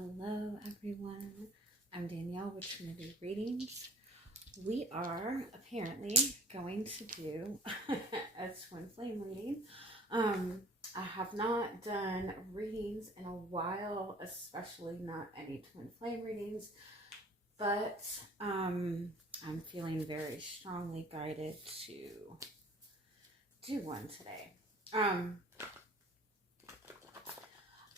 Hello everyone, I'm Danielle with Trinity Readings. We are apparently going to do a twin flame reading. I have not done readings in a while, especially not any twin flame readings, but I'm feeling very strongly guided to do one today.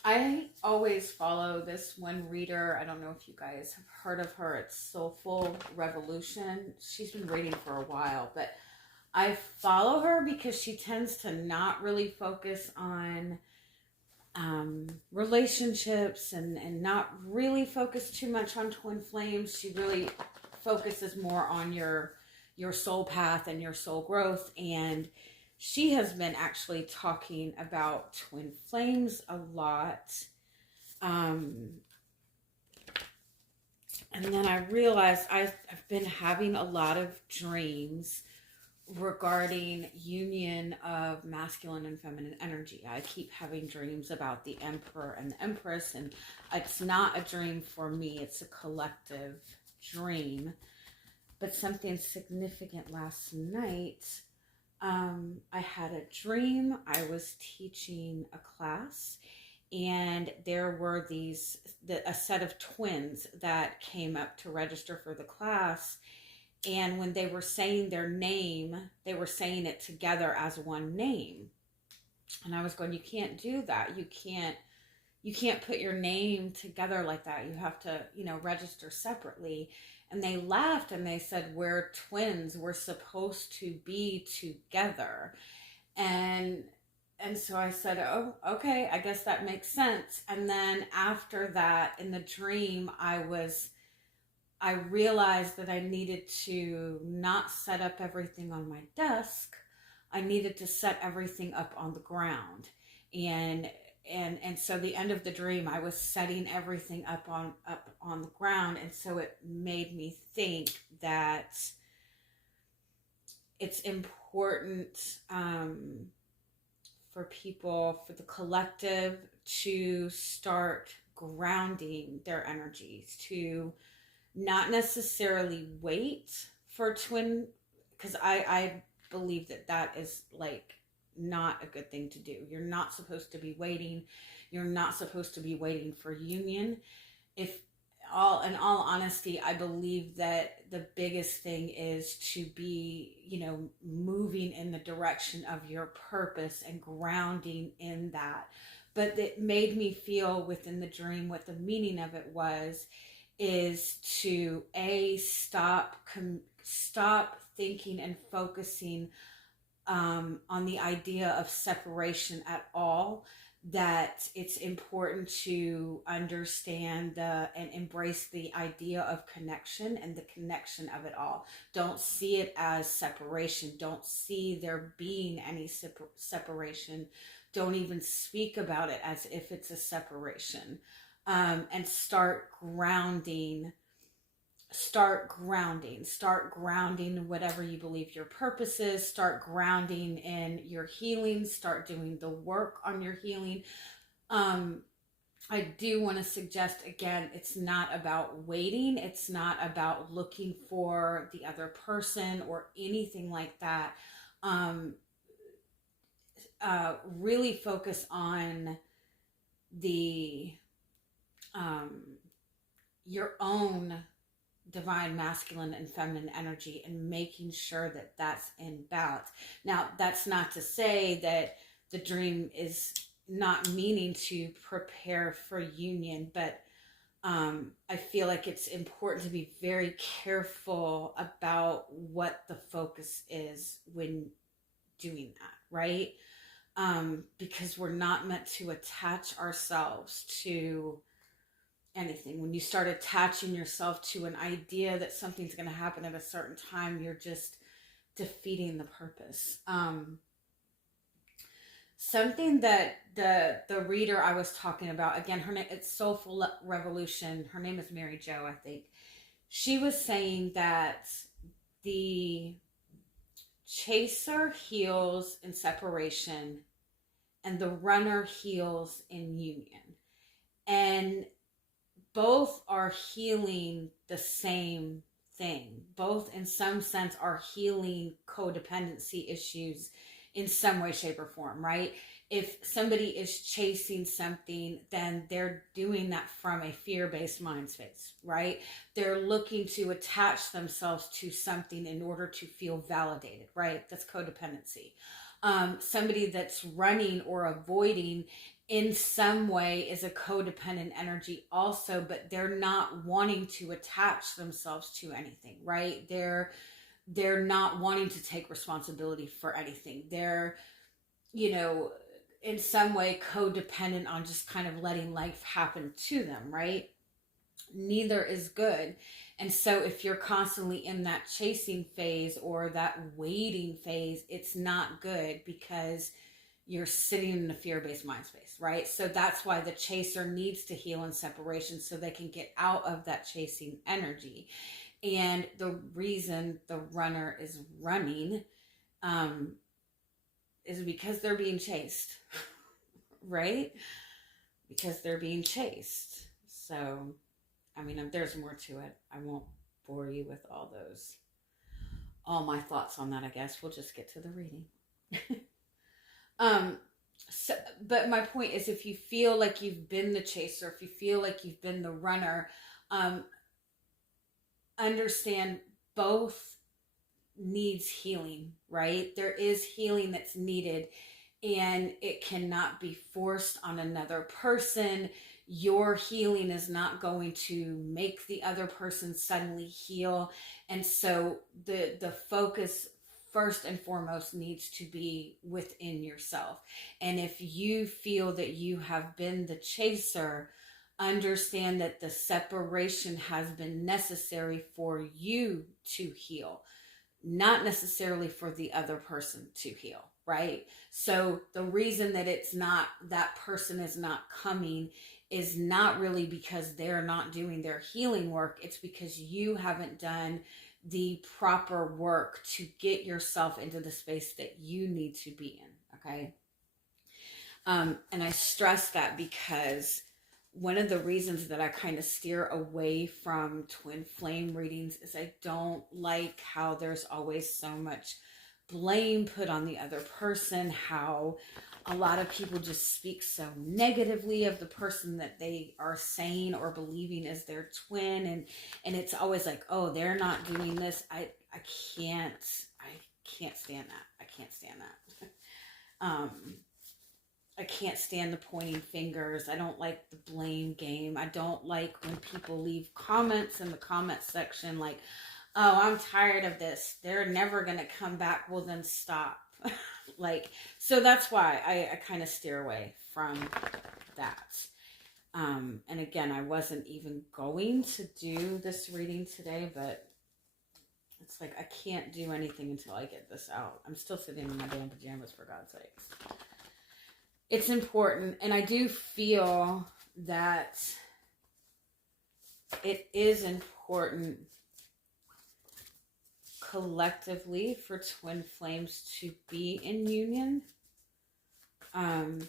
I always follow this one reader. I don't know if you guys have heard of her. It's Soulful Revolution. She's been reading for a while, but I follow her because she tends to not really focus on relationships and not really focus too much on twin flames. She really focuses more on your soul path and your soul growth, and she has been actually talking about twin flames a lot. And then I realized I've been having a lot of dreams regarding union of masculine and feminine energy. I keep having dreams about the Emperor and the Empress, and it's not a dream for me. It's a collective dream. But something significant last night. I had a dream. I was teaching a class, and there were a set of twins that came up to register for the class. And when they were saying their name, they were saying it together as one name. And I was going, you can't do that. You can't put your name together like that. You have to, register separately. And they laughed and they said, we're twins. We're supposed to be together. And so I said, oh, okay, I guess that makes sense. And then after that, in the dream, I realized that I needed to not set up everything on my desk. I needed to set everything up on the ground. And so the end of the dream, I was setting everything up on the ground. And so it made me think that it's important for people, for the collective, to start grounding their energies, to not necessarily wait for twin, because I believe that is like not a good thing to do. You're not supposed to be waiting. You're not supposed to be waiting for union. In all honesty, I believe that the biggest thing is to be, moving in the direction of your purpose and grounding in that. But it made me feel within the dream what the meaning of it is to stop thinking and focusing on the idea of separation at all, that it's important to understand and embrace the idea of connection and the connection of it all. Don't see it as separation. Don't see there being any separation. Don't even speak about it as if it's a separation. And start grounding whatever you believe your purpose is. Start grounding in your healing. Start doing the work on your healing. I do want to suggest, again, it's not about waiting. It's not about looking for the other person or anything like that. Really focus on your own divine masculine and feminine energy and making sure that that's in balance. Now, that's not to say that the dream is not meaning to prepare for union, but I feel like it's important to be very careful about what the focus is when doing that, right? Because we're not meant to attach ourselves to anything. When you start attaching yourself to an idea that something's going to happen at a certain time, you're just defeating the purpose. Something that the reader I was talking about, again, her name, it's Soulful Revolution. Her name is Mary Jo, I think. She was saying that the chaser heals in separation and the runner heals in union. And both are healing the same thing. Both, in some sense, are healing codependency issues in some way, shape, or form, right? If somebody is chasing something, then they're doing that from a fear-based mind space, right? They're looking to attach themselves to something in order to feel validated, right? That's codependency. Somebody that's running or avoiding in some way is a codependent energy also, but they're not wanting to attach themselves to anything, right? They're not wanting to take responsibility for anything. They're, in some way codependent on just kind of letting life happen to them, right? Neither is good. And so if you're constantly in that chasing phase or that waiting phase, it's not good, because you're sitting in a fear-based mind space, right? So that's why the chaser needs to heal in separation, so they can get out of that chasing energy. And the reason the runner is running is because they're being chased, right? Because they're being chased. So, I mean, there's more to it. I won't bore you with all my thoughts on that, I guess. We'll just get to the reading. But my point is, if you feel like you've been the chaser, if you feel like you've been the runner, understand both needs healing, right? There is healing that's needed, and it cannot be forced on another person. Your healing is not going to make the other person suddenly heal. And so the focus first and foremost needs to be within yourself. And if you feel that you have been the chaser, understand that the separation has been necessary for you to heal, not necessarily for the other person to heal, right? So the reason that that person is not coming is not really because they're not doing their healing work. It's because you haven't done the proper work to get yourself into the space that you need to be in, okay? And I stress that because one of the reasons that I kind of steer away from twin flame readings is I don't like how there's always so much blame put on the other person, how a lot of people just speak so negatively of the person that they are saying or believing is their twin, and it's always like, oh, they're not doing this. I can't stand that. I can't stand that. I can't stand the pointing fingers. I don't like the blame game. I don't like when people leave comments in the comment section like, oh, I'm tired of this. They're never going to come back. Well, then stop. So that's why I kind of steer away from that. And again, I wasn't even going to do this reading today, but it's like I can't do anything until I get this out. I'm still sitting in my damn pajamas, for God's sakes. It's important, and I do feel that it is important collectively for twin flames to be in union,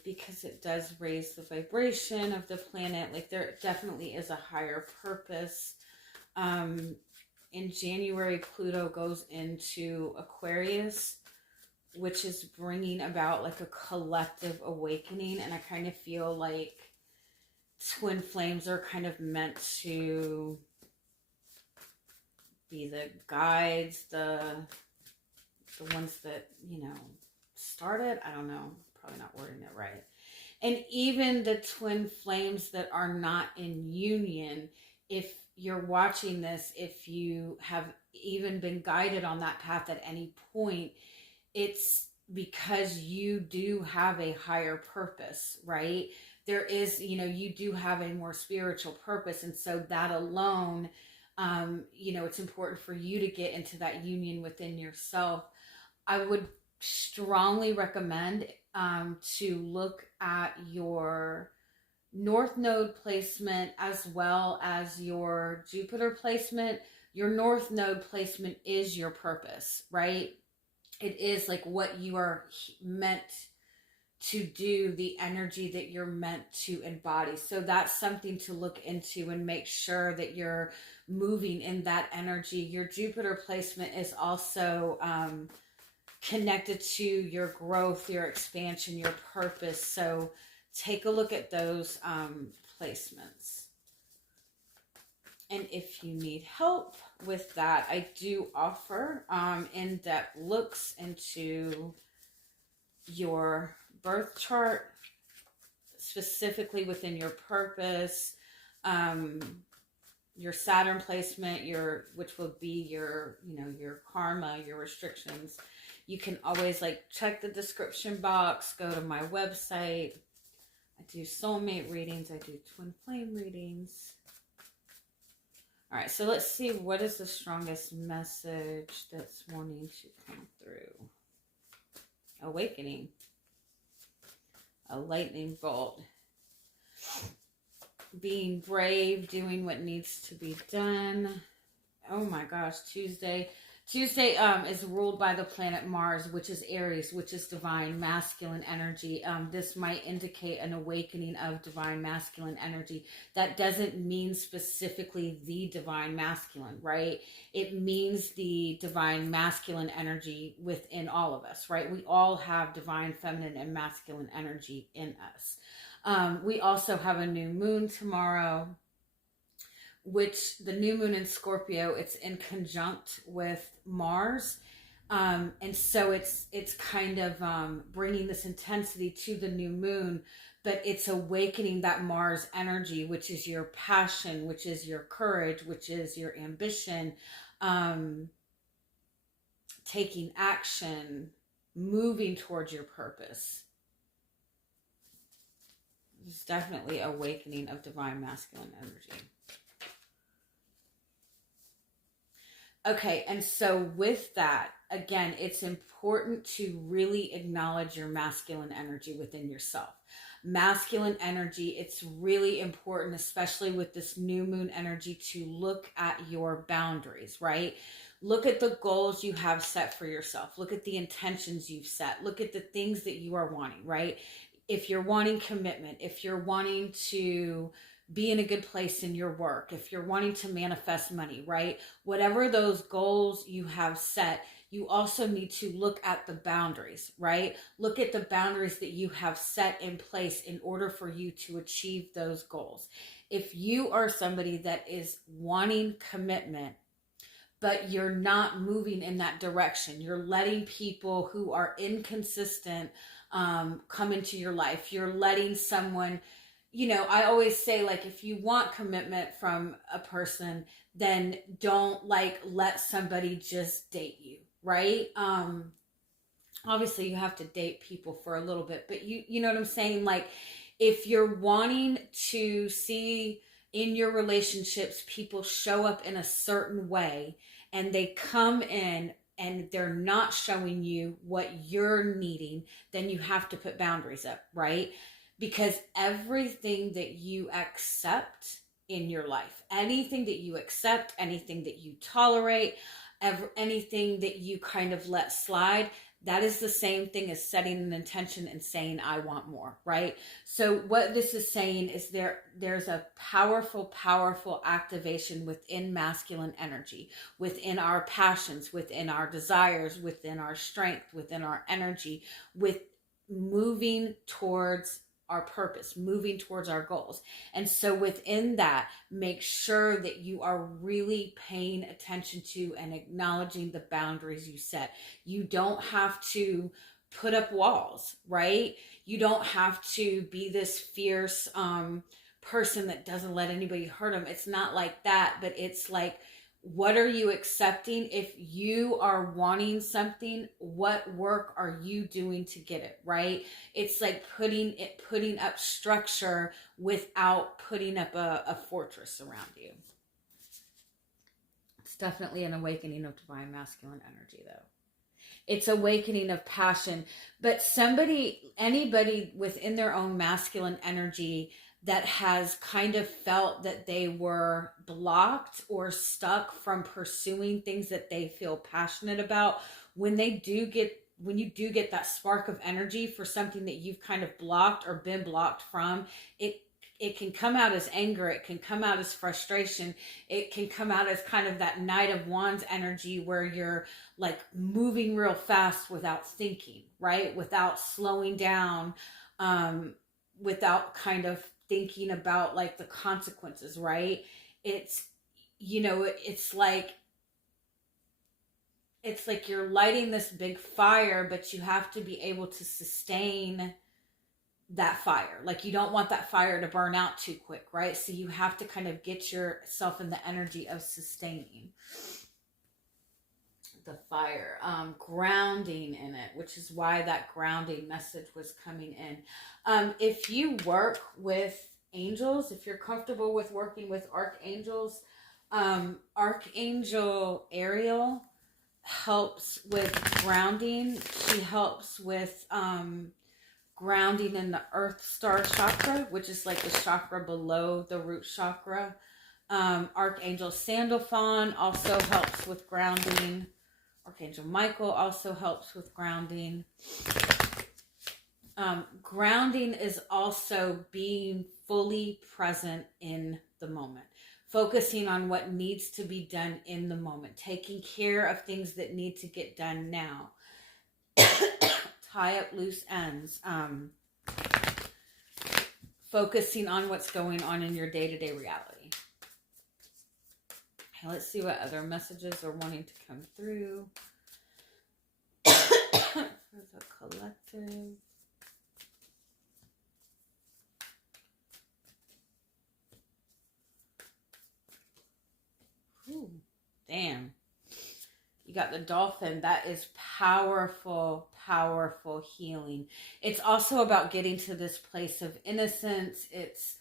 because it does raise the vibration of the planet. Like, there definitely is a higher purpose. In January, Pluto goes into Aquarius, which is bringing about like a collective awakening, and I kind of feel like twin flames are kind of meant to be the guides, the ones that, started. I don't know, probably not wording it right. And even the twin flames that are not in union, if you're watching this, if you have even been guided on that path at any point, it's because you do have a higher purpose, right? There is, you do have a more spiritual purpose. And so that alone, it's important for you to get into that union within yourself. I would strongly recommend to look at your North Node placement as well as your Jupiter placement. Your North Node placement is your purpose, right? It is like what you are meant to do the energy that you're meant to embody. So that's something to look into and make sure that you're moving in that energy. Your Jupiter placement is also connected to your growth, your expansion, your purpose. So take a look at those placements. And if you need help with that, I do offer in-depth looks into your birth chart, specifically within your purpose, your Saturn placement, which will be your, your karma, your restrictions. You can always check the description box, go to my website. I do soulmate readings. I do twin flame readings. All right, so let's see, what is the strongest message that's wanting to come through? Awakening. A lightning bolt. Being brave, doing what needs to be done. Oh my gosh, Tuesday is ruled by the planet Mars, which is Aries, which is divine masculine energy. This might indicate an awakening of divine masculine energy. That doesn't mean specifically the divine masculine, right? It means the divine masculine energy within all of us, right? We all have divine feminine and masculine energy in us. We also have a new moon tomorrow, which the new moon in Scorpio, it's in conjunct with Mars. And so it's kind of bringing this intensity to the new moon, but it's awakening that Mars energy, which is your passion, which is your courage, which is your ambition, taking action, moving towards your purpose. It's definitely awakening of divine masculine energy. Okay, and so with that, again, it's important to really acknowledge your masculine energy within yourself. Masculine energy, it's really important, especially with this new moon energy, to look at your boundaries, right? Look at the goals you have set for yourself. Look at the intentions you've set. Look at the things that you are wanting, right? If you're wanting commitment, if you're wanting to be in a good place in your work, if you're wanting to manifest money, right? Whatever those goals you have set, you also need to look at the boundaries, right? Look at the boundaries that you have set in place in order for you to achieve those goals. If you are somebody that is wanting commitment, but you're not moving in that direction, you're letting people who are inconsistent come into your life, you're letting someone, I always say, if you want commitment from a person, then don't let somebody just date you, right? Obviously you have to date people for a little bit, but you know what I'm saying? If you're wanting to see in your relationships, people show up in a certain way and they come in and they're not showing you what you're needing, then you have to put boundaries up, right? Because everything that you accept in your life, anything that you accept, anything that you tolerate, anything that you kind of let slide, that is the same thing as setting an intention and saying, I want more, right? So what this is saying is there's a powerful, powerful activation within masculine energy, within our passions, within our desires, within our strength, within our energy, with moving towards our purpose, moving towards our goals. And so within that, make sure that you are really paying attention to and acknowledging the boundaries you set. You don't have to put up walls, right? You don't have to be this fierce person that doesn't let anybody hurt them. It's not like that, but it's what are you accepting? If you are wanting something, what work are you doing to get it, right? It's putting up structure without putting up a fortress around you. It's definitely an awakening of divine masculine energy, though. It's awakening of passion, but anybody within their own masculine energy that has kind of felt that they were blocked or stuck from pursuing things that they feel passionate about, when they do get when you do get that spark of energy for something that you've kind of blocked or been blocked from, it can come out as anger, it can come out as frustration, it can come out as kind of that Knight of Wands energy where you're like moving real fast without thinking, right? Without slowing down, without kind of thinking about like the consequences, right? It's, you know, it's like you're lighting this big fire, but you have to be able to sustain that fire. Like you don't want that fire to burn out too quick, right? So you have to kind of get yourself in the energy of sustaining the fire, grounding in it, which is why that grounding message was coming in. If you work with angels, if you're comfortable with working with archangels, Archangel Ariel helps with grounding. She helps with grounding in the Earth Star chakra, which is like the chakra below the root chakra. Archangel Sandalphon also helps with grounding. Archangel Michael also helps with grounding. Grounding is also being fully present in the moment, focusing on what needs to be done in the moment, taking care of things that need to get done now. Tie up loose ends, focusing on what's going on in your day-to-day reality. Okay, let's see what other messages are wanting to come through. For the collective. Ooh, damn. You got the dolphin. That is powerful, powerful healing. It's also about getting to this place of innocence. It's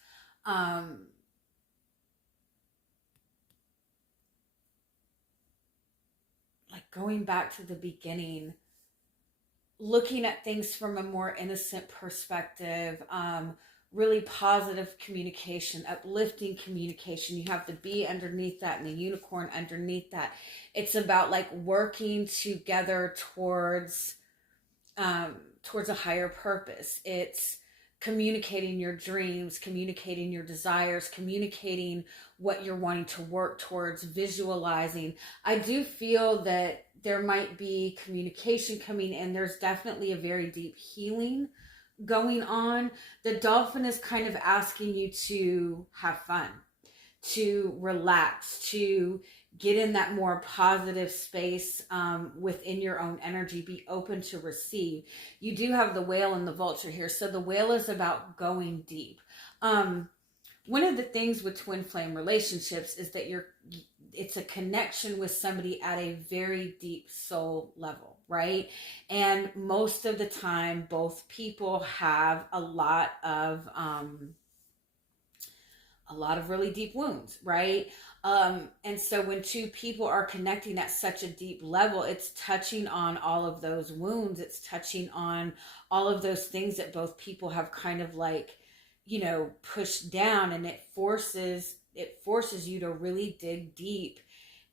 like going back to the beginning, looking at things from a more innocent perspective, really positive communication, uplifting communication. You have the bee underneath that and the unicorn underneath that. It's about like working together towards a higher purpose. It's communicating your dreams, communicating your desires, communicating what you're wanting to work towards, visualizing. I do feel that there might be communication coming in. There's definitely a very deep healing going on. The dolphin is kind of asking you to have fun, to relax, to get in that more positive space within your own energy. Be open to receive. You do have the whale and the vulture here. So the whale is about going deep. One of the things with twin flame relationships is that it's a connection with somebody at a very deep soul level, right? And most of the time, both people have a lot of really deep wounds, right? And so when two people are connecting at such a deep level, it's touching on all of those wounds. It's touching on all of those things that both people have kind of like, you know, pushed down, and it forces you to really dig deep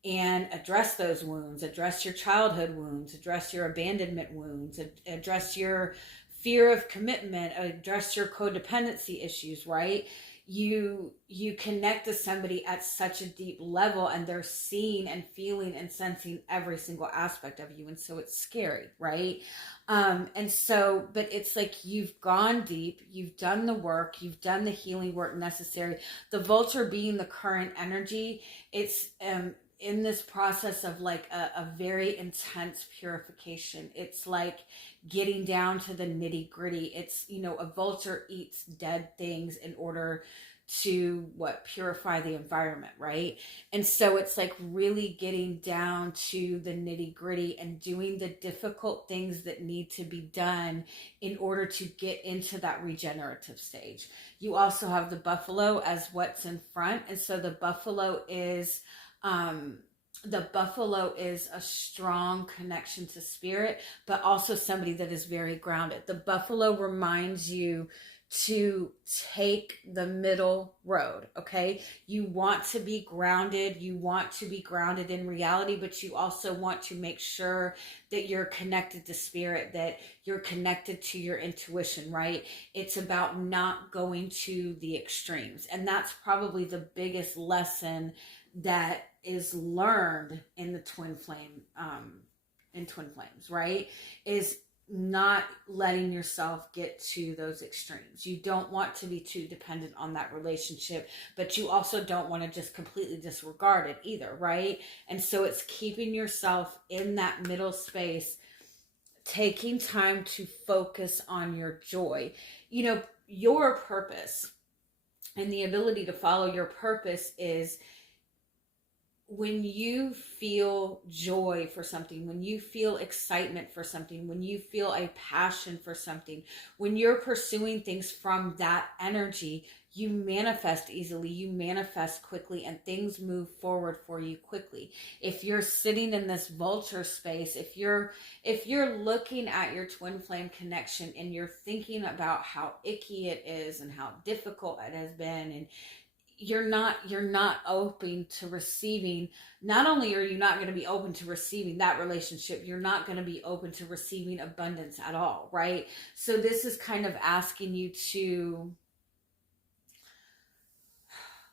and address those wounds, address your childhood wounds, address your abandonment wounds, address your fear of commitment, address your codependency issues, right? You connect to somebody at such a deep level, and they're seeing and feeling and sensing every single aspect of you. And so it's scary, right? And so, but it's like you've gone deep, you've done the work, you've done the healing work necessary. The vulture being the current energy, it's in this process of like a very intense purification. It's like getting down to the nitty gritty. It's, you know, a vulture eats dead things in order to purify the environment, right? And so it's like really getting down to the nitty gritty and doing the difficult things that need to be done in order to get into that regenerative stage. You also have the buffalo as what's in front. And so the buffalo is a strong connection to spirit, but also somebody that is very grounded. The buffalo reminds you to take the middle road, okay? You want to be grounded. You want to be grounded in reality, but you also want to make sure that you're connected to spirit, that you're connected to your intuition, right? It's about not going to the extremes. And that's probably the biggest lesson that is learned in the twin flame, in twin flames, right? Is not letting yourself get to those extremes. You don't want to be too dependent on that relationship, but you also don't want to just completely disregard it either, right? And so it's keeping yourself in that middle space, taking time to focus on your joy. You know, your purpose and the ability to follow your purpose is when you feel joy for something, when you feel excitement for something, when you feel a passion for something, when you're pursuing things from that energy, you manifest easily, you manifest quickly, and things move forward for you quickly. If you're sitting in this vulture space, if you're looking at your twin flame connection and you're thinking about how icky it is and how difficult it has been, and you're not open to receiving, not only are you not going to be open to receiving that relationship, you're not going to be open to receiving abundance at all, right? So this is kind of asking you to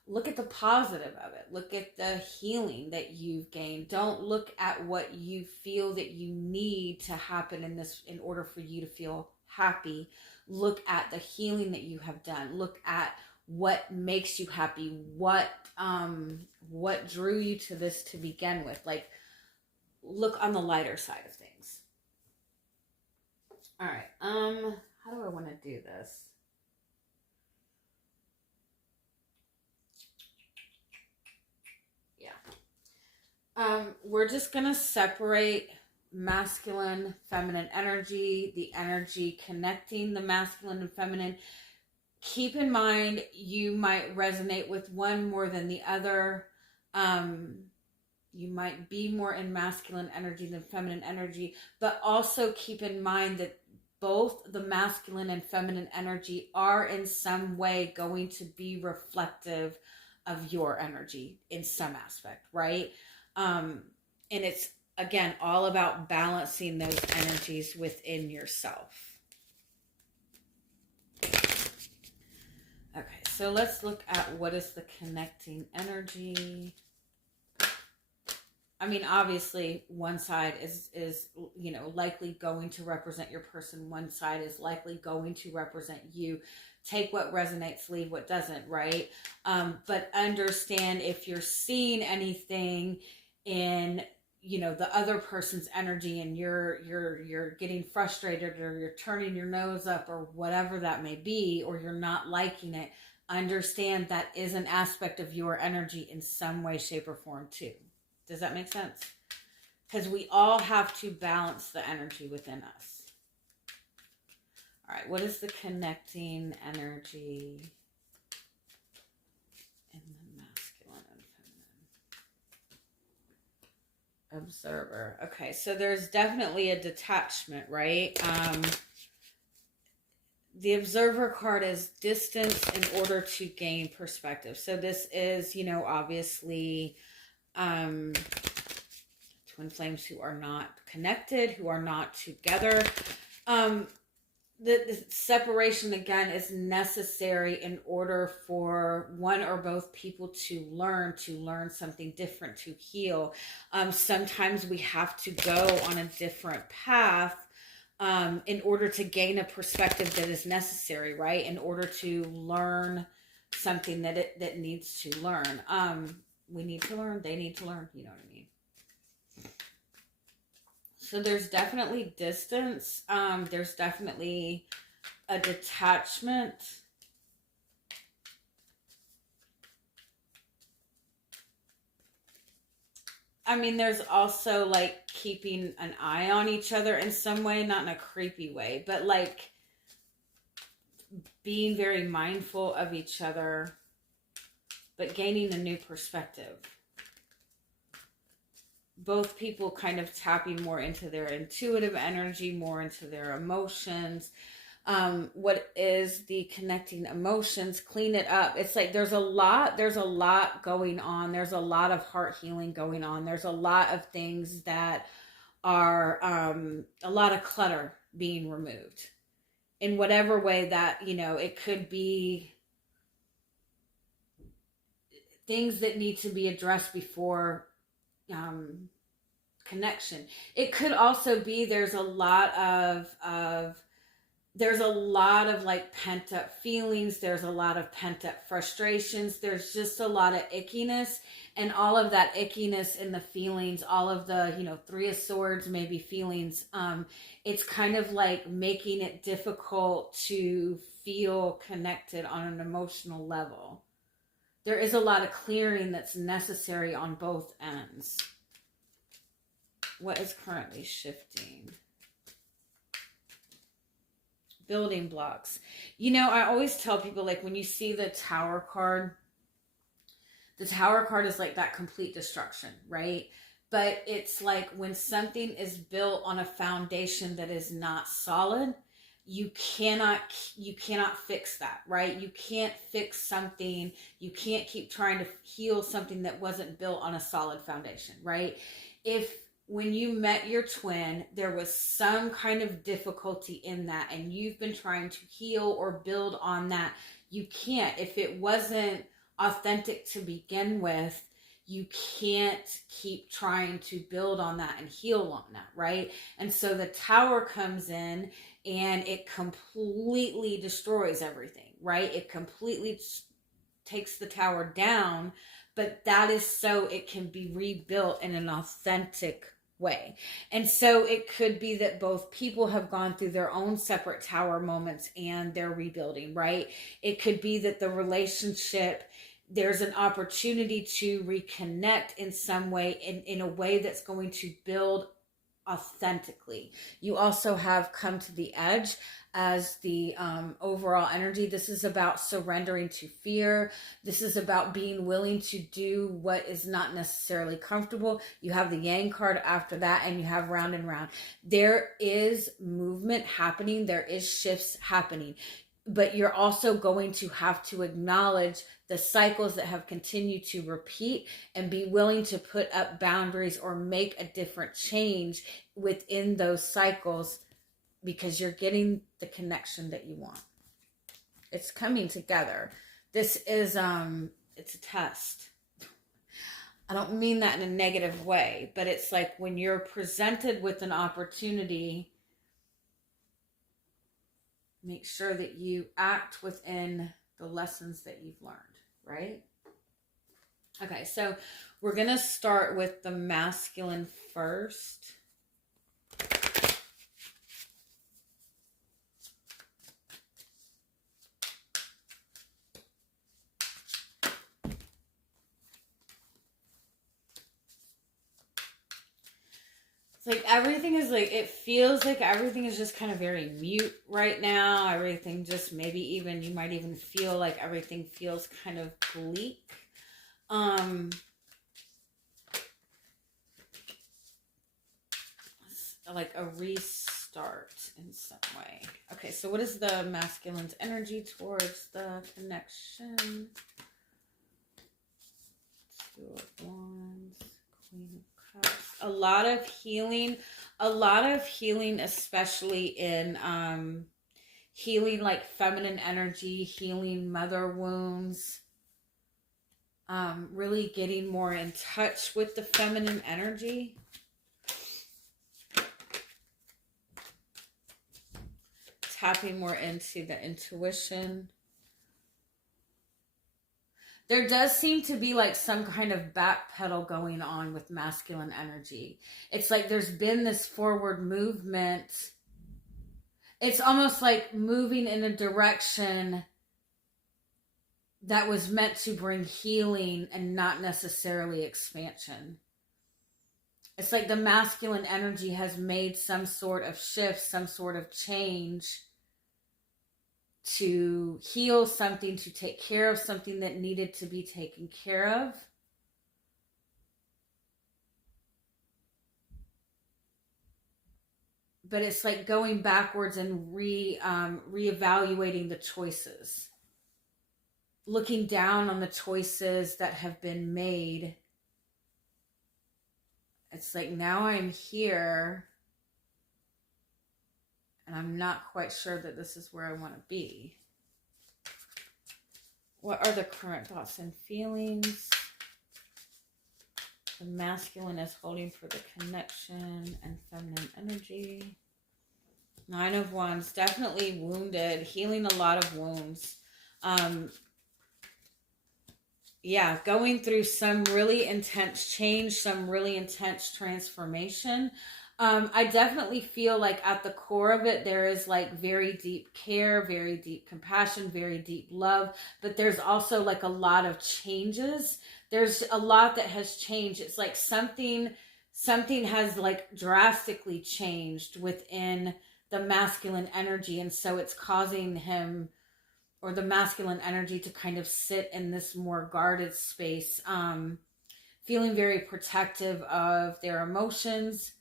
look at the positive of it. Look at the healing that you've gained. Don't look at what you feel that you need to happen in order for you to feel happy. Look at the healing that you have done. Look at what makes you happy, what drew you to this to begin with. Like, look on the lighter side of things. All right, how do I want to do this? Yeah. We're just gonna separate masculine, feminine energy, the energy connecting the masculine and feminine. Keep in mind, you might resonate with one more than the other. You might be more in masculine energy than feminine energy, but also keep in mind that both the masculine and feminine energy are in some way going to be reflective of your energy in some aspect, right? And it's, again, all about balancing those energies within yourself. Okay, so let's look at what is the connecting energy. I mean, obviously, one side is likely going to represent your person. One side is likely going to represent you. Take what resonates, leave what doesn't, right? But understand, if you're seeing anything in the other person's energy and you're getting frustrated, or you're turning your nose up, or whatever that may be, or you're not liking it, understand that is an aspect of your energy in some way, shape, or form too. Does that make sense? Because we all have to balance the energy within us. All right, what is the connecting energy in the masculine and feminine? Observer. Okay, so there's definitely a detachment, right? The observer card is distance in order to gain perspective. So this is, obviously twin flames who are not connected, who are not together. The separation, again, is necessary in order for one or both people to learn something different, to heal. Sometimes we have to go on a different path in order to gain a perspective that is necessary, right? In order to learn something that needs to learn. We need to learn, they need to learn, you know what I mean? So there's definitely distance. There's definitely a detachment. I mean, there's also like keeping an eye on each other in some way, not in a creepy way, but like being very mindful of each other, but gaining a new perspective. Both people kind of tapping more into their intuitive energy, more into their emotions. What is the connecting emotions? Clean it up. It's like there's a lot going on. There's a lot of heart healing going on. There's a lot of things that are a lot of clutter being removed in whatever way that, it could be things that need to be addressed before connection. It could also be there's a lot of like pent up feelings. There's a lot of pent up frustrations. There's just a lot of ickiness, and all of that ickiness in the feelings, all of the, Three of Swords, maybe feelings. It's kind of like making it difficult to feel connected on an emotional level. There is a lot of clearing that's necessary on both ends. What is currently shifting? Building blocks. I always tell people, like, when you see the Tower card is like that complete destruction, right? But it's like when something is built on a foundation that is not solid, you cannot fix that, right? You can't fix something. You can't keep trying to heal something that wasn't built on a solid foundation, right? When you met your twin, there was some kind of difficulty in that, and you've been trying to heal or build on that. You can't. If it wasn't authentic to begin with, you can't keep trying to build on that and heal on that, right? And so the Tower comes in and it completely destroys everything, right? It completely takes the Tower down, but that is so it can be rebuilt in an authentic way. And so it could be that both people have gone through their own separate Tower moments and they're rebuilding, right? It could be that the relationship, there's an opportunity to reconnect in some way, in a way that's going to build authentically. You also have Come to the Edge as the overall energy. This is about surrendering to fear. This is about being willing to do what is not necessarily comfortable. You have the Yang card after that, and you have Round and Round. There is movement happening. There is shifts happening. But you're also going to have to acknowledge the cycles that have continued to repeat and be willing to put up boundaries or make a different change within those cycles, because you're getting the connection that you want. It's coming together. This is, it's a test. I don't mean that in a negative way, but it's like when you're presented with an opportunity, make sure that you act within the lessons that you've learned, right? Okay, so we're going to start with the masculine first. Like everything is like, it feels like everything is just kind of very mute right now. Everything just, maybe even, you might even feel like everything feels kind of bleak. Like a restart in some way. Okay, so what is the masculine's energy towards the connection? Two of Wands, Queen of Cups. A lot of healing, especially in healing like feminine energy, healing mother wounds, really getting more in touch with the feminine energy. Tapping more into the intuition. There does seem to be like some kind of backpedal going on with masculine energy. It's like there's been this forward movement. It's almost like moving in a direction that was meant to bring healing and not necessarily expansion. It's like the masculine energy has made some sort of shift, some sort of change to heal something, to take care of something that needed to be taken care of. but it's like going backwards and reevaluating the choices, looking down on the choices that have been made. It's like, now I'm here and I'm not quite sure that this is where I want to be. What are the current thoughts and feelings? The masculine is holding for the connection and feminine energy. 9 of Wands, definitely wounded, healing a lot of wounds. Yeah, going through some really intense change, some really intense transformation. I definitely feel like at the core of it, there is like very deep care, very deep compassion, very deep love, but there's also like a lot of changes. There's a lot that has changed. It's like something has like drastically changed within the masculine energy. And so it's causing him, or the masculine energy, to kind of sit in this more guarded space, feeling very protective of their emotions,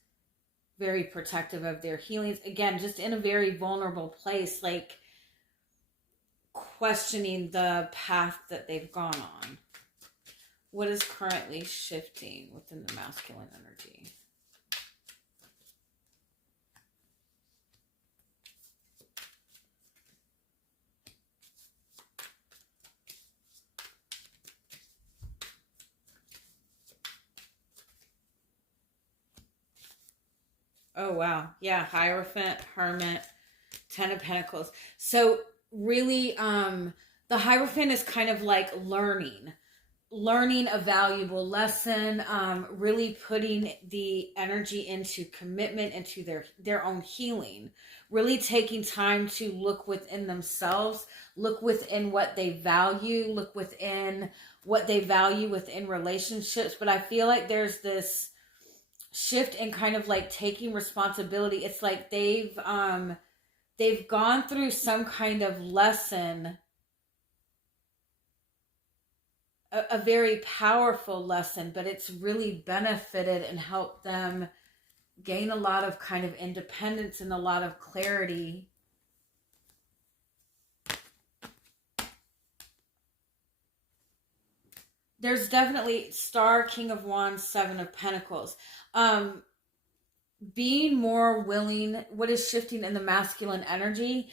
very protective of their healings. Again, just in a very vulnerable place, like questioning the path that they've gone on. What is currently shifting within the masculine energy? Oh, wow. Yeah. Hierophant, Hermit, 10 of Pentacles. So really, the Hierophant is kind of like learning a valuable lesson, really putting the energy into commitment, into their own healing, really taking time to look within themselves, look within what they value, look within what they value within relationships. But I feel like there's this shift in kind of like taking responsibility. It's like they've gone through some kind of lesson, a very powerful lesson, but it's really benefited and helped them gain a lot of kind of independence and a lot of clarity. There's definitely Star, King of Wands, 7 of Pentacles. Being more willing, what is shifting in the masculine energy,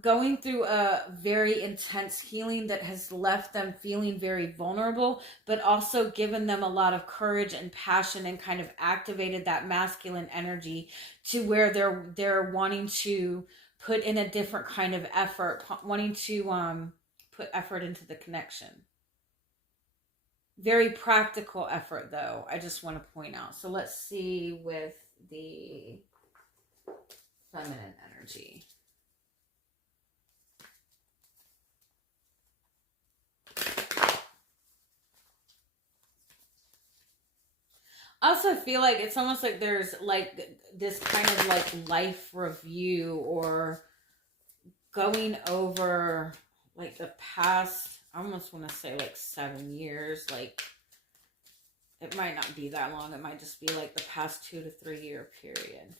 going through a very intense healing that has left them feeling very vulnerable, but also given them a lot of courage and passion, and kind of activated that masculine energy to where they're wanting to put in a different kind of effort, wanting to put effort into the connection. Very practical effort, though, I just want to point out. So let's see with the feminine energy. I also feel like it's almost like there's like this kind of like life review, or going over like the past, I almost want to say like 7 years. Like it might not be that long. It might just be like the past 2 to 3 year period.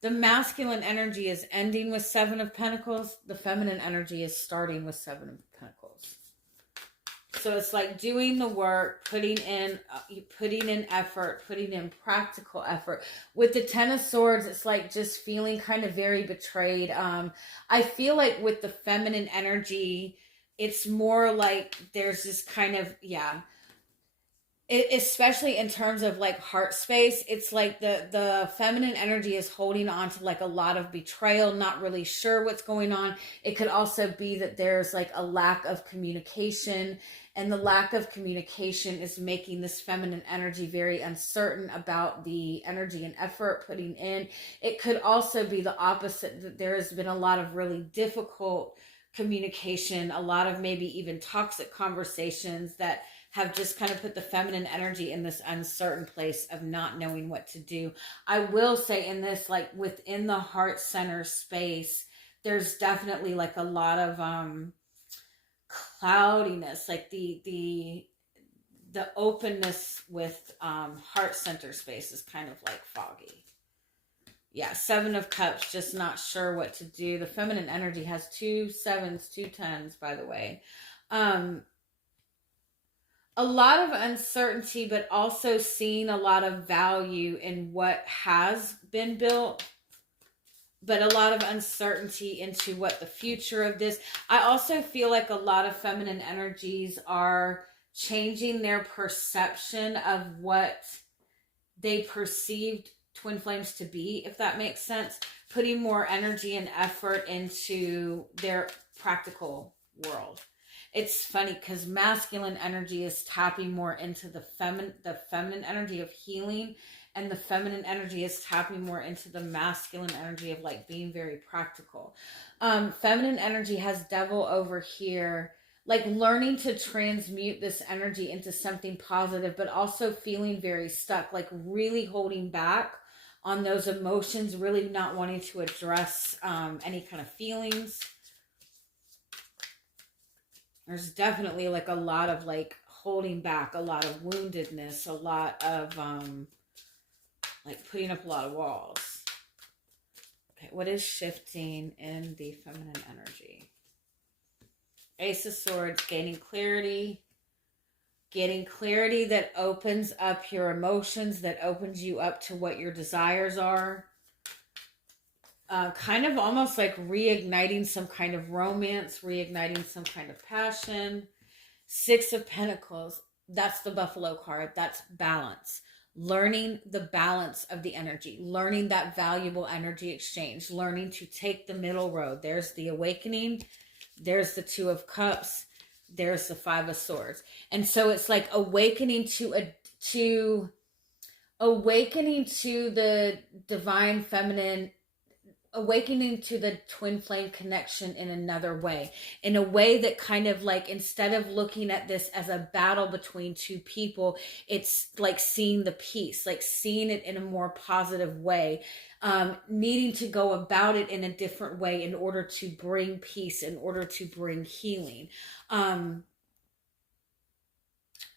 The masculine energy is ending with 7 of Pentacles. The feminine energy is starting with 7 of Pentacles. So it's like doing the work, putting in effort, putting in practical effort. With the 10 of Swords, it's like just feeling kind of very betrayed. I feel like with the feminine energy, it's more like there's this kind of, especially in terms of like heart space, it's like the feminine energy is holding on to like a lot of betrayal, not really sure what's going on. It could also be that there's like a lack of communication, and the lack of communication is making this feminine energy very uncertain about the energy and effort putting in. It could also be the opposite, that there has been a lot of really difficult communication, a lot of maybe even toxic conversations that have just kind of put the feminine energy in this uncertain place of not knowing what to do. I will say in this, like within the heart center space, there's definitely like a lot of cloudiness, like the the openness with heart center space is kind of like foggy. Yeah, 7 of Cups, just not sure what to do. The feminine energy has 2 7s, 2 10s, by the way. A lot of uncertainty, but also seeing a lot of value in what has been built, but a lot of uncertainty into what the future of this. I also feel like a lot of feminine energies are changing their perception of what they perceived twin flames to be, if that makes sense. Putting more energy and effort into their practical world. It's funny because masculine energy is tapping more into the feminine energy of healing, and the feminine energy is tapping more into the masculine energy of like being very practical. Feminine energy has devil over here, like learning to transmute this energy into something positive, but also feeling very stuck, like really holding back on those emotions, really not wanting to address any kind of feelings. There's definitely like a lot of like holding back, a lot of woundedness, a lot of like putting up a lot of walls. Okay, what is shifting in the feminine energy? Ace of Swords, gaining clarity that opens up your emotions, that opens you up to what your desires are. Kind of almost like reigniting some kind of romance, reigniting some kind of passion. 6 of Pentacles, that's the Buffalo card. That's balance. Learning the balance of the energy, learning that valuable energy exchange, learning to take the middle road. There's the awakening. There's the 2 of Cups. There's the 5 of Swords. And so it's like awakening to the divine feminine, awakening to the twin flame connection in another way, in a way that kind of like, instead of looking at this as a battle between 2 people, it's like seeing the peace, like seeing it in a more positive way, needing to go about it in a different way in order to bring peace, in order to bring healing. I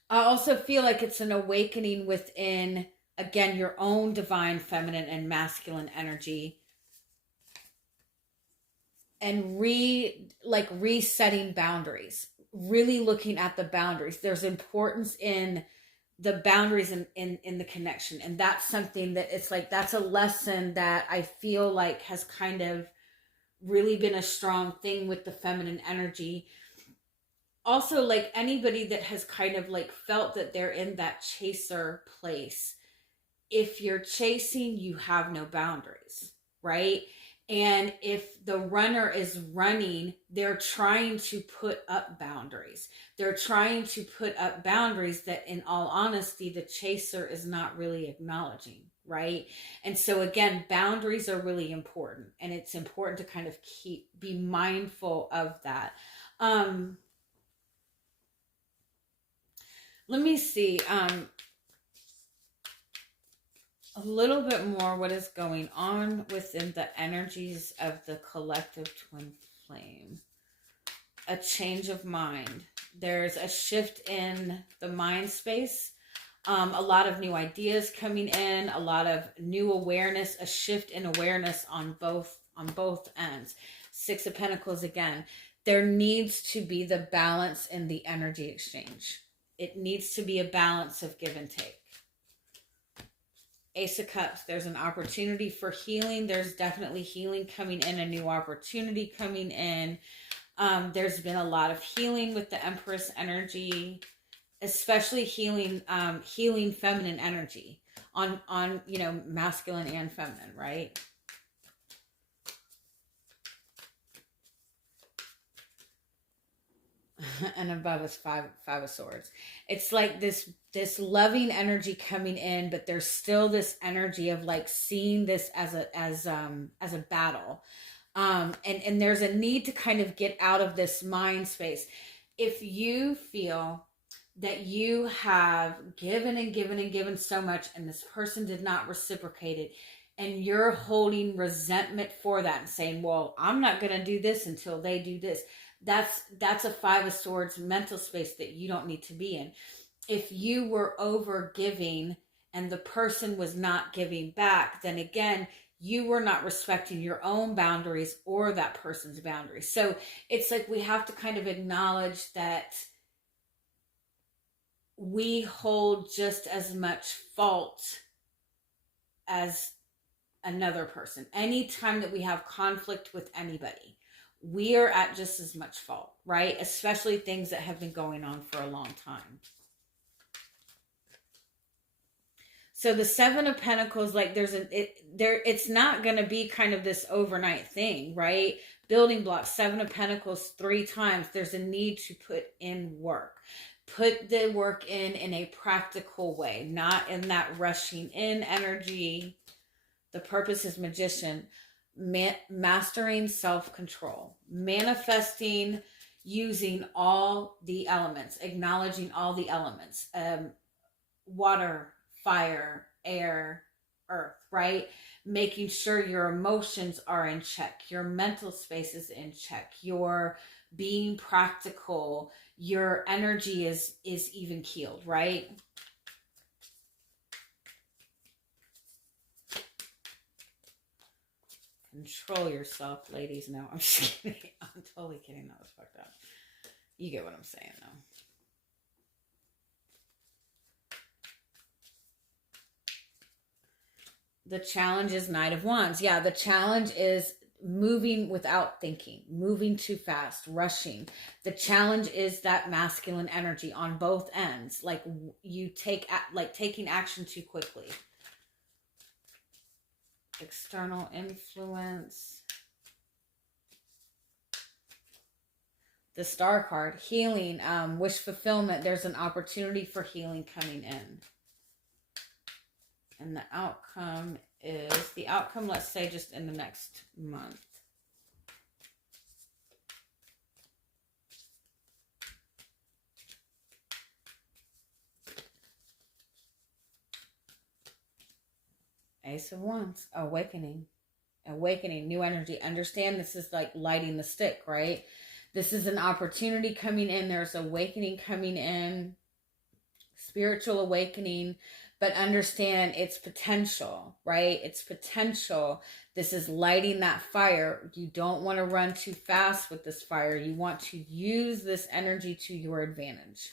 also feel like it's an awakening within, again, your own divine feminine and masculine energy, and resetting boundaries, really looking at the boundaries. There's importance in the boundaries in the connection. And that's something that it's like, that's a lesson that I feel like has kind of really been a strong thing with the feminine energy. Also, like anybody that has kind of like felt that they're in that chaser place, if you're chasing, you have no boundaries, right? And if the runner is running, they're trying to put up boundaries. They're trying to put up boundaries that, in all honesty, the chaser is not really acknowledging, right? And so again, boundaries are really important, and it's important to kind of be mindful of that. Let me see. A little bit more what is going on within the energies of the collective twin flame. A change of mind. There's a shift in the mind space. A lot of new ideas coming in, a lot of new awareness, a shift in awareness on both ends. 6 of Pentacles again. There needs to be the balance in the energy exchange. It needs to be a balance of give and take. Ace of Cups, there's an opportunity for healing. There's definitely healing coming in, a new opportunity coming in. There's been a lot of healing with the Empress energy, especially healing feminine energy on masculine and feminine, right? And above is five of Swords. It's like this loving energy coming in, but there's still this energy of like seeing this as a battle. And there's a need to kind of get out of this mind space. If you feel that you have given and given and given so much, and this person did not reciprocate it, and you're holding resentment for that and saying, well, I'm not going to do this until they do this. That's a 5 of Swords mental space that you don't need to be in. if you were over giving and the person was not giving back, then again, you were not respecting your own boundaries or that person's boundaries. So it's like we have to kind of acknowledge that we hold just as much fault as another person. Anytime that we have conflict with anybody, we are at just as much fault, right? Especially things that have been going on for a long time. So the Seven of Pentacles, like it's not going to be kind of this overnight thing, right? Building blocks, Seven of Pentacles 3 times. There's a need to put in work. Put the work in a practical way, not in that rushing in energy. The purpose is Magician. Mastering self-control. Manifesting using all the elements. Acknowledging all the elements. Water, fire, air, earth, right? Making sure your emotions are in check. Your mental space is in check. Your being practical. Your energy is even keeled, right? Control yourself, ladies. No, I'm just kidding. I'm totally kidding. That was fucked up. You get what I'm saying, though. The challenge is Knight of Wands. Yeah, the challenge is moving without thinking, moving too fast, rushing. The challenge is that masculine energy on both ends. Like you taking action too quickly. External influence. The Star card, healing, wish fulfillment. There's an opportunity for healing coming in. And the outcome is, let's say, just in the next month. Ace of Wands, awakening, new energy. Understand this is like lighting the stick, right? This is an opportunity coming in. There's awakening coming in, spiritual awakening, but understand its potential, right? Its potential. This is lighting that fire. You don't want to run too fast with this fire. You want to use this energy to your advantage.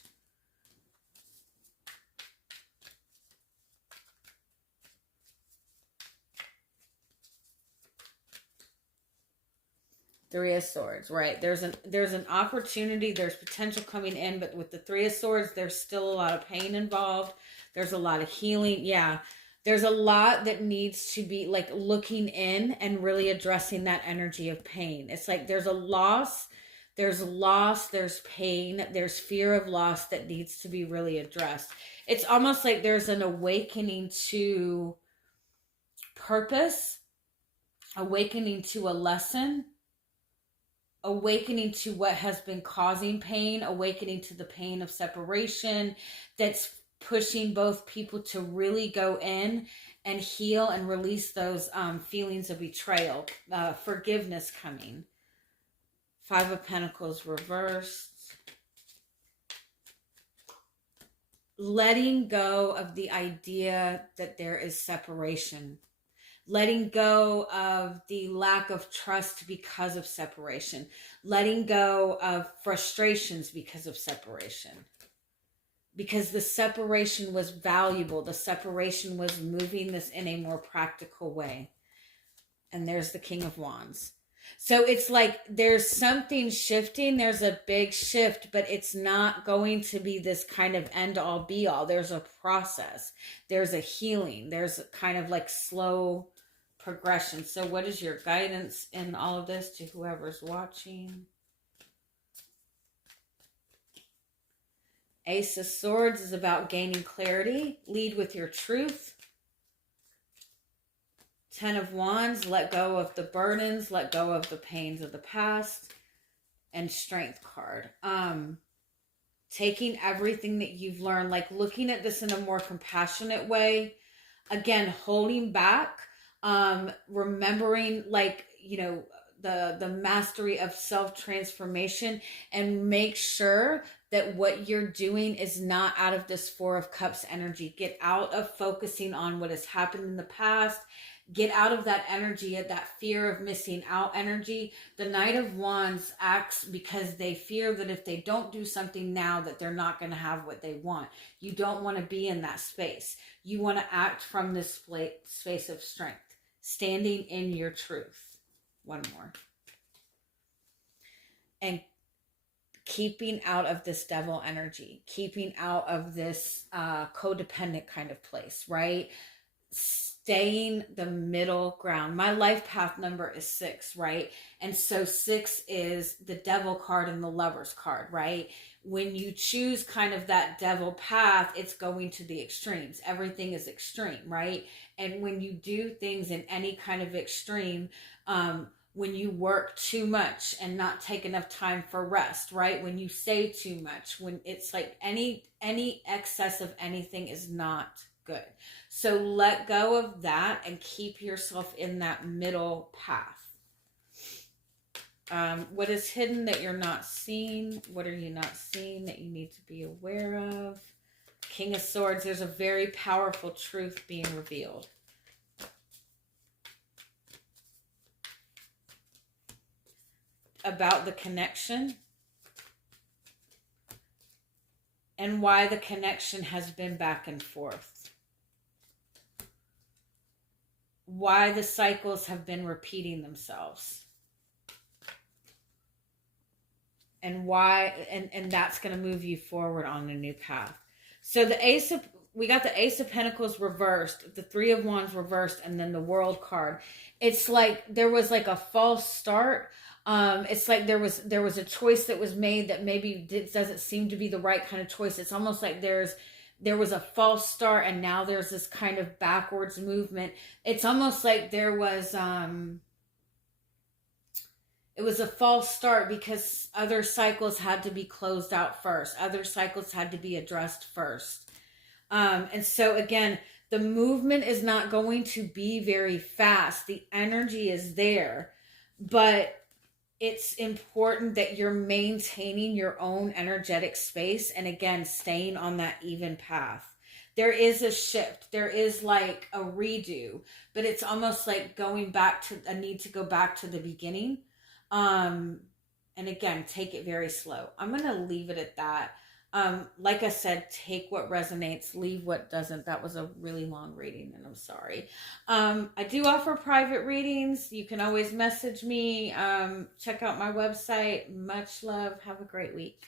Three of Swords, right? There's an opportunity, there's potential coming in, but with the Three of Swords, there's still a lot of pain involved. There's a lot of healing. Yeah, there's a lot that needs to be like looking in and really addressing that energy of pain. It's like there's a loss, there's pain, there's fear of loss that needs to be really addressed. It's almost like there's an awakening to purpose, awakening to a lesson, awakening to what has been causing pain, awakening to the pain of separation that's pushing both people to really go in and heal and release those feelings of betrayal, forgiveness coming. Five of Pentacles reversed. Letting go of the idea that there is separation. Letting go of the lack of trust because of separation. Letting go of frustrations because of separation. Because the separation was valuable. The separation was moving this in a more practical way. And there's the King of Wands. So it's like there's something shifting. There's a big shift, but it's not going to be this kind of end all be all. There's a process. There's a healing. There's kind of like slow progression. So what is your guidance in all of this to whoever's watching? Ace of Swords is about gaining clarity. Lead with your truth. Ten of Wands, let go of the burdens, let go of the pains of the past. And Strength card. Taking everything that you've learned, like looking at this in a more compassionate way. Again, holding back. Remembering, like, you know, the mastery of self-transformation, and make sure that what you're doing is not out of this Four of Cups energy. Get out of focusing on what has happened in the past. Get out of that energy, of that fear of missing out energy. The Knight of Wands acts because they fear that if they don't do something now, that they're not going to have what they want. You don't want to be in that space. You want to act from this space of strength, standing in your truth. One more. And keeping out of this devil energy, keeping out of this codependent kind of place, right? Staying the middle ground. My life path number is 6, right? And so 6 is the devil card and the lover's card, right? When you choose kind of that devil path, it's going to the extremes. Everything is extreme, right? And when you do things in any kind of extreme, when you work too much and not take enough time for rest, right? When you say too much, when it's like any excess of anything is not good. So let go of that and keep yourself in that middle path. What is hidden that you're not seeing? What are you not seeing that you need to be aware of? King of Swords, there's a very powerful truth being revealed. About the connection and why the connection has been back and forth. Why the cycles have been repeating themselves. And why, and that's going to move you forward on a new path. So we got the Ace of Pentacles reversed, the Three of Wands reversed, and then the World card. It's like there was like a false start. It's like there was a choice that was made that maybe doesn't seem to be the right kind of choice. It's almost like there was a false start, and now there's this kind of backwards movement. It's almost like there was it was a false start because other cycles had to be closed out first. Other cycles had to be addressed first. And so again, the movement is not going to be very fast. The energy is there, but it's important that you're maintaining your own energetic space. And again, staying on that even path. There is a shift. There is like a redo, but it's almost like going back to a need to go back to the beginning. And again, take it very slow. I'm going to leave it at that. Like I said, take what resonates, leave what doesn't. That was a really long reading, and I'm sorry. I do offer private readings. You can always message me. Check out my website. Much love. Have a great week.